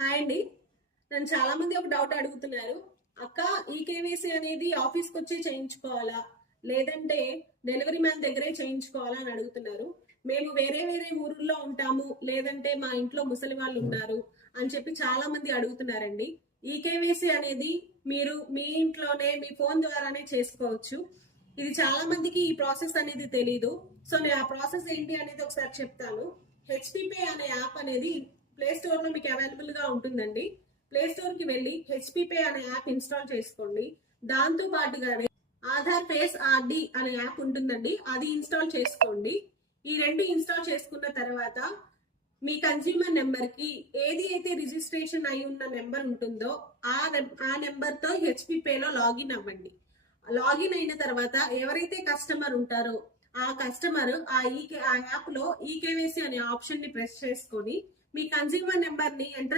Hi అండి. నన్ను చాలా మంది ఒక డౌట్ అడుగుతున్నారు. అక్క, ఈ కేవైసీ అనేది ఆఫీస్కి వచ్చి చేయించుకోవాలా, లేదంటే డెలివరీ మ్యాన్ దగ్గరే చేయించుకోవాలా అని అడుగుతున్నారు. మేము వేరే వేరే ఊర్లో ఉంటాము, లేదంటే మా ఇంట్లో ముసలి వాళ్ళు ఉన్నారు అని చెప్పి చాలా మంది అడుగుతున్నారండి. ఈ కేవైసీ అనేది మీరు మీ ఇంట్లోనే మీ ఫోన్ ద్వారానే చేసుకోవచ్చు. ఇది చాలా మందికి ఈ ప్రాసెస్ అనేది తెలీదు. సో నేను ఆ ప్రాసెస్ ఏంటి అనేది ఒకసారి చెప్తాను. హెచ్పి పే అనే యాప్ అనేది ప్లే స్టోర్ లో మీకు అవైలబుల్ గా ఉంటుందండి. ప్లే స్టోర్ కి వెళ్ళి హెచ్పి పే అనే యాప్ ఇన్స్టాల్ చేసుకోండి. దాంతో పాటుగానే ఆధార్ ఫేస్ ఆర్డి అనే యాప్ ఉంటుందండి, అది ఇన్స్టాల్ చేసుకోండి. ఈ రెండు ఇన్స్టాల్ చేసుకున్న తర్వాత మీ కన్స్యూమర్ నెంబర్ కి ఏది అయితే రిజిస్ట్రేషన్ అయి ఉన్న నెంబర్ ఉంటుందో ఆ నెంబర్ తో హెచ్పి పే లో లాగిన్ అవ్వండి. లాగిన్ అయిన తర్వాత ఎవరైతే కస్టమర్ ఉంటారో ఆ కస్టమర్ ఆ యాప్ లో ఈకేవైసీ అనే ఆప్షన్ ని ప్రెస్ చేసుకొని మీ కన్స్యూమర్ నెంబర్ ని ఎంటర్